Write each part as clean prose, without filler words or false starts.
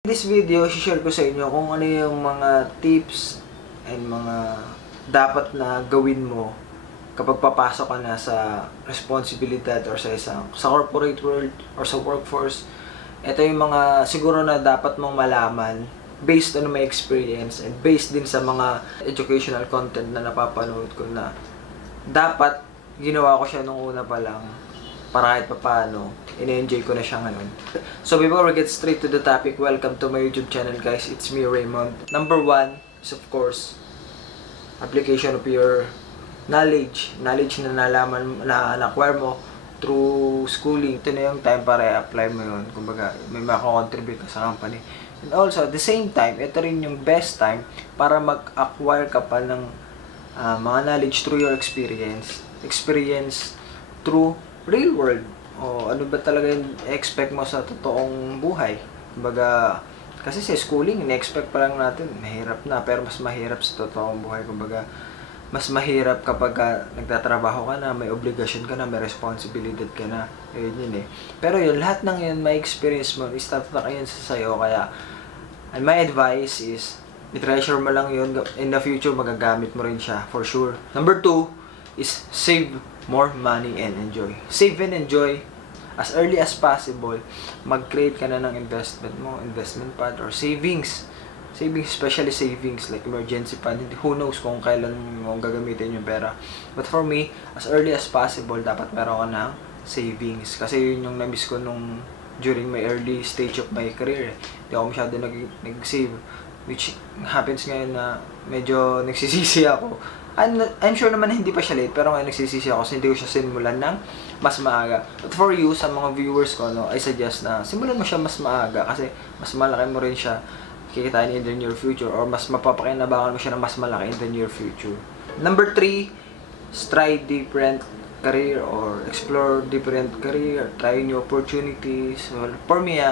In this video, share ko sa inyo kung ano yung mga tips and mga dapat na gawin mo kapag papasok ka na sa responsibilidad or sa corporate world or sa workforce. Ito yung mga siguro na dapat mong malaman based on my experience and based din sa mga educational content na napapanood ko na dapat ginawa ko siya nung una pa lang para kahit paano, ina-enjoy ko na siya ngayon. So before we get straight to the topic, welcome to my YouTube channel guys. It's me, Raymond. Number 1 is of course, application of your knowledge. Knowledge na nalaman, na-acquire mo through schooling. Ito na yung time para i-apply mo yun. Kumbaga, may makakontribute ka sa company. And also, at the same time, ito rin yung best time para mag-acquire ka pa ng mga knowledge through your experience. Experience through real world. O ano ba talaga yung expect mo sa totoong buhay. Kumbaga, kasi sa schooling, in-expect pa lang natin, mahirap na, pero mas mahirap sa totoong buhay. Kumbaga, mas mahirap kapag nagtatrabaho ka na, may obligasyon ka na, may responsibility ka na. Ayun yun eh. Pero yun, lahat ng yun, may experience mo, istatak yun sa sayo. Kaya, and my advice is, i-treasure mo lang yun. In the future, magagamit mo rin siya, for sure. Number 2 is save more money and enjoy. Save and enjoy as early as possible. Mag-create ka na ng investment mo, investment fund or savings. Savings, especially savings like emergency fund. Who knows kung kailan mo gagamitin yung pera. But for me, as early as possible, dapat meron ka ng savings. Kasi yun yung na-miss ko during my early stage of my career. Hindi ako masyado nag-save. Which happens ngayon na medyo nagsisisi ako. I'm sure naman hindi pa siya late, pero ngayon nagsisisi ako kasi hindi ko siya sinimulan ng mas maaga. But for you, sa mga viewers ko, I suggest na simulan mo siya mas maaga kasi mas malaki mo rin siya kikitain in the near future or mas mapapakinabangan mo siya na mas malaki in the near future. Number 3, try different career or explore different career, try new opportunities. Well, for me,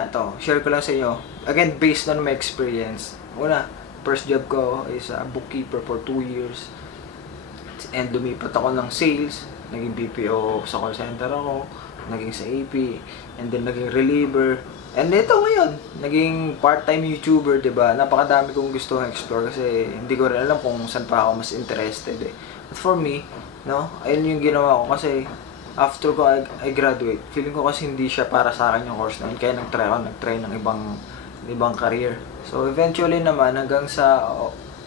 share ko lang sa inyo. Again, based on my experience. Una, first job ko is a bookkeeper for 2 years. And lumipat ako ng sales, naging BPO sa call center ako, naging sa AP, and then naging reliever. And ito ngayon, naging part-time YouTuber, 'di ba? Napakadami kong gusto explore kasi hindi ko rin alam kung saan pa ako mas interested eh. But for me, ayun yung ginawa ko kasi after ko I graduate, feeling ko kasi hindi siya para sa akin yung course na yun, kaya nag-try ng ibang career. So eventually naman hanggang sa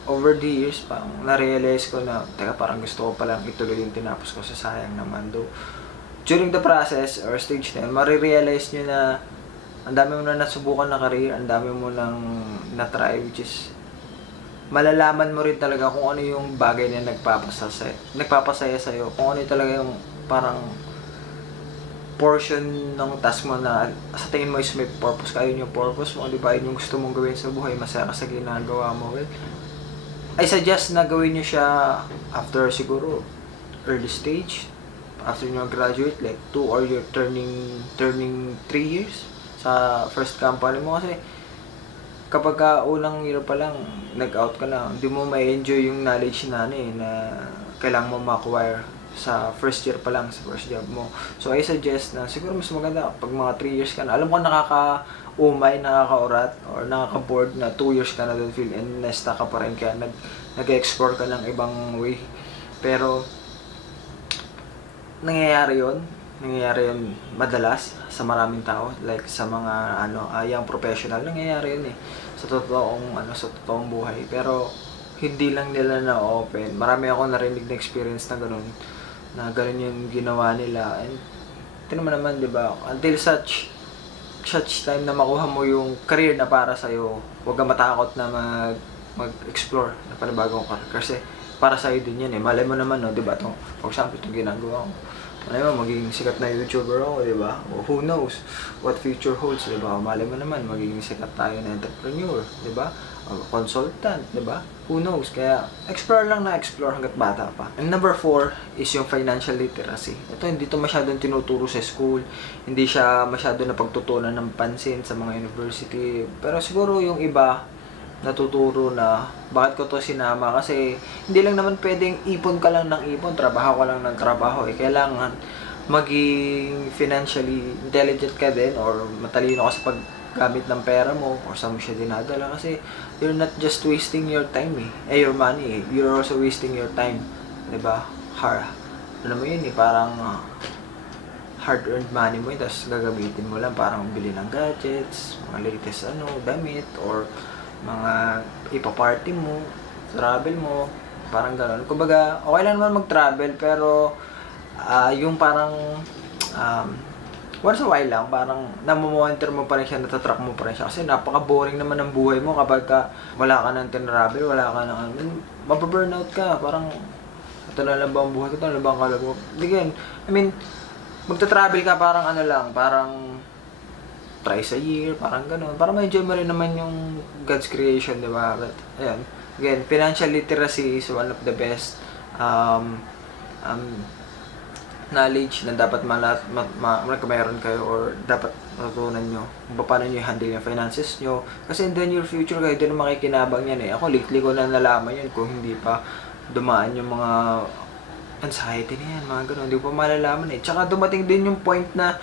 over the years, parang na-realize ko na, teka, parang gusto ko palang ituloy yung tinapos ko, sa sayang naman do. During the process or stage na yun, marirealize nyo na ang dami mo na nasubukan na career, ang dami mo nang na-try, which is malalaman mo rin talaga kung ano yung bagay na nagpapasaya sa'yo, kung ano yung talaga yung parang portion ng task mo na sa tingin mo is may purpose, kaya yung purpose mo, di ba, yun yung gusto mong gawin sa buhay, masaya ka sa ginagawa mo. Well, I suggest na gawin nyo siya after siguro early stage, after nyo graduate, like 2 or you're turning 3 years sa first company mo. Kasi kapag unang year pa lang, nag-out ka na, hindi mo may enjoy yung knowledge na kailangan mo ma-acquire sa first year pa lang, sa first job mo. So I suggest na siguro mas maganda pag mga 3 years ka na. Alam ko nakaka-umay, nakaka-urat, or nakaka-board na 2 years ka na doon feel and nesta ka pa rin kaya nag-explore ka ng ibang way. Pero nangyayari yun madalas sa maraming tao, like sa mga young professional, nangyayari yun sa totoong buhay. Pero hindi lang nila na-open. Marami akong narinig na experience na ganun yung ginawa nila. And tingnan mo naman, 'di ba? Until such time na makuha mo yung career na para sa iyo, huwag kang matakot na mag-explore na panibagong career kasi para sa iyo din 'yan eh. Malay mo naman, 'di ba? For example, itong ginagawa ko. Malay mo magiging sikat na YouTuber ako, 'di ba? O who knows what future holds, 'di ba? Malay mo naman magiging sikat tayo na entrepreneur, 'di ba? Consultant, 'di ba? Who knows? Kaya explore hangga't bata pa. And number 4 is yung financial literacy. Ito hindi to masyadong tinuturo sa school, hindi siya masyado na pagtutunan ng pansin sa mga university. Pero siguro yung iba natuturo na bakit ko to sinama kasi hindi lang naman pwedeng ipon ka lang ng ipon, trabaho ka lang ng trabaho eh. Kailangan maging financially intelligent ka din or matalino ka sa gamit ng pera mo or saan mo siya dinadala, kasi you're not just wasting your time your money you're also wasting your time, 'di ba? Ano mo yun parang hard-earned money mo tapos gagamitin mo lang parang bili ng gadgets, mga latest damit, or mga ipa-party mo, travel mo, parang gano'n. Kumbaga, okay lang naman mag-travel, pero yung parang once a while lang, parang namomonitor mo pa rin siya, natatrack mo pa rin siya. Kasi napaka-boring naman ng buhay mo kapag wala ka ng tinravel, wala ka ng mababurnout ka. Parang, ito na lang ba ang buhay ko? Ito na lang ba ang kalago? Again, magta-travel ka parang parang twice a year, parang gano'n. Para ma-enjoy mo rin naman yung God's creation, di ba? But, ayan. Again, financial literacy is one of the best knowledge na dapat mayroon kayo, or dapat matutunan nyo kung paano nyo i-handle yung finances nyo. Kasi in the near future kayo din makikinabang yan Ako lately ko na nalaman yun, kung hindi pa dumaan yung mga anxiety na yan, mga gano'n. Hindi ko pa malalaman Tsaka dumating din yung point na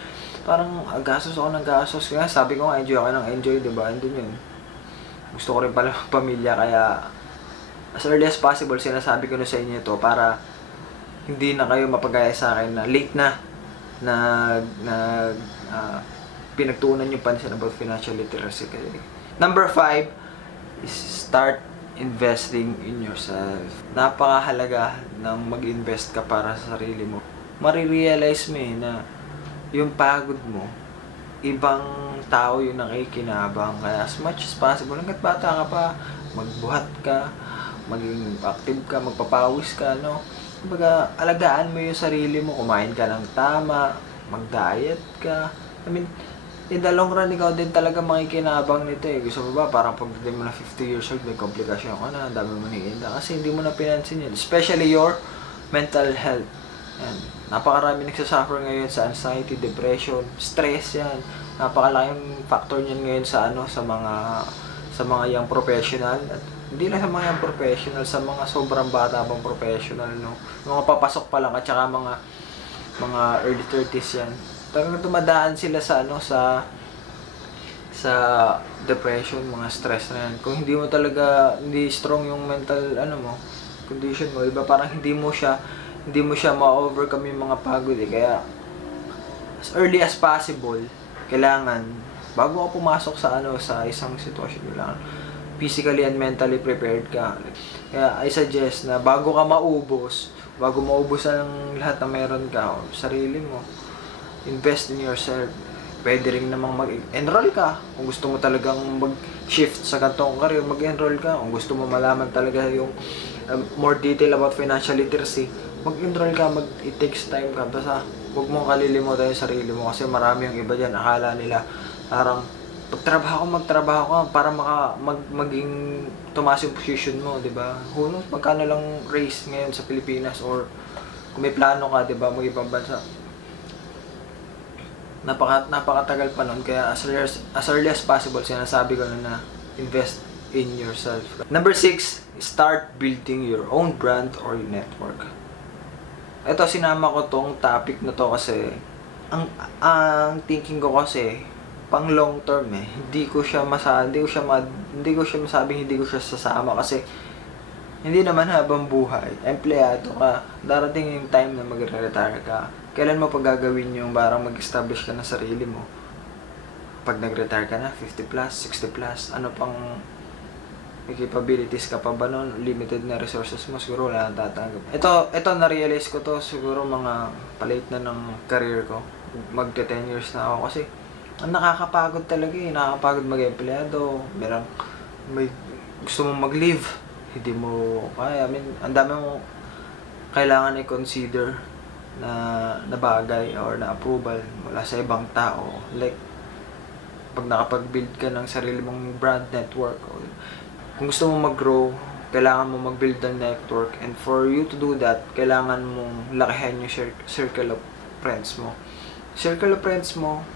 parang gastos ako ng gastos. Kaya sabi ko nga, enjoy ako ng enjoy, diba? Andun yun. Gusto ko rin pala pamilya, kaya as early as possible sinasabi ko na sa inyo ito para hindi na kayo mapagaya sa akin na late na pinagtuunan yung pansin about financial literacy. Number 5 is start investing in yourself. Napakahalaga ng mag-invest ka para sa sarili mo. Marirealize mo na yung pagod mo, ibang tao yung nakikinabang. Kaya as much as possible, hanggat bata ka pa, magbuhat ka, maging active ka, magpapawis ka, Kumbaga, alagaan mo yung sarili mo, kumain ka ng tama, mag-diet ka. In the long run, ikaw din talaga makikinabang nito Gusto mo ba, parang pagdating mo na 50 years old, may komplikasyon ka na, dami mo hinihinda. Kasi hindi mo na pinansin yun. Especially your mental health. Yan. Napakarami nagsasuffer ngayon sa anxiety, depression, stress yan. Napakalaking factor niyan ngayon sa mga young professional. At hindi lang sa mga young professional, sa mga sobrang bata pang professional, mga papasok pa lang, at saka mga early 30s yan. Talagang tumadaan sila sa depression, mga stress na yan. Kung hindi mo talaga, hindi strong yung mental condition mo, iba parang hindi mo siya ma-overcome yung mga pagod Kaya as early as possible, kailangan bago ka pumasok sa isang sitwasyon, kailangan physically and mentally prepared ka. Kaya I suggest na bago maubos ang lahat na meron ka, sarili mo, invest in yourself. Pwede rin namang mag-enroll ka. Kung gusto mo talagang mag-shift sa ganitong career, mag-enroll ka. Kung gusto mo malaman talaga yung more detail about financial literacy, mag-enroll ka, it takes time ka. Basta huwag mong kalilimutan yung sarili mo, kasi marami yung iba dyan, akala nila parang magtrabaho ka para maging tumaas yung position mo, di ba? Who knows, magkano lang raise ngayon sa Pilipinas, or kung may plano ka, di ba, mag-ibang bansa. Napakatagal pa nun, kaya as early as possible, sinasabi ko na invest in yourself. Number 6, start building your own brand or your network. Ito, sinama ko tong topic na to kasi ang thinking ko kasi pang long term hindi ko siya masabing hindi ko siya sasama, kasi hindi naman habang buhay empleyado ka, darating yung time na magre-retire ka. Kailan mo pa gagawin yung parang mag-establish ka na sarili mo? Pag nag-retire ka na 50 plus, 60 plus, ano pang capabilities ka pa ba nun? Limited na resources mo, siguro wala nang tatanggap. Ito na-realize ko to siguro mga palate na ng career ko. Magte 10 years na ako, kasi ang nakakapagod talaga nakakapagod mag-empleyado. May gusto mong mag-leave, hindi mo kaya. Ang dami mo kailangan i-consider na bagay or na approval mula sa ibang tao. Like, pag nakapag-build ka ng sarili mong brand network, kung gusto mo mag-grow, kailangan mo mag-build ng network, and for you to do that, kailangan mong lakihan yung circle of friends mo.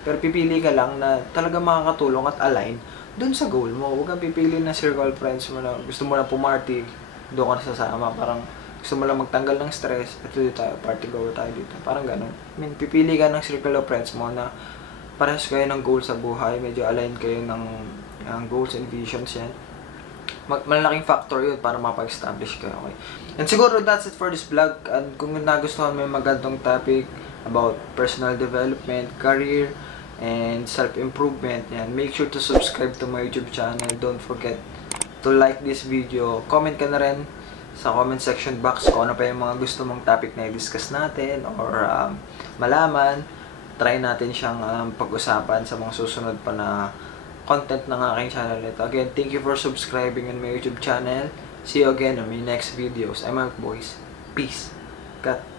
Pero pipili ka lang na talaga makakatulong at align dun sa goal mo. Huwag kang pipili na circle of friends mo na gusto mo lang pumarty, doon ka nasasama. Parang gusto mo lang magtanggal ng stress, ito dito tayo, party, go tayo dito. Parang ganun. Pipili ka ng circle of friends mo na parehas kayo ng goal sa buhay, medyo align kayo ng goals and visions yan. Malaking factor yun para mapag-establish kayo, okay? And siguro that's it for this vlog. And kung nagustuhan mo yung magandang topic about personal development, career, and self-improvement, yan, make sure to subscribe to my YouTube channel. Don't forget to like this video. Comment ka na rin sa comment section box kung ano pa yung mga gusto mong topic na i-discuss natin or malaman. Try natin siyang pag-usapan sa mga susunod pa na content ng aking channel nito. Again, thank you for subscribing on my YouTube channel. See you again on my next videos. I'm out, boys. Peace. Cut.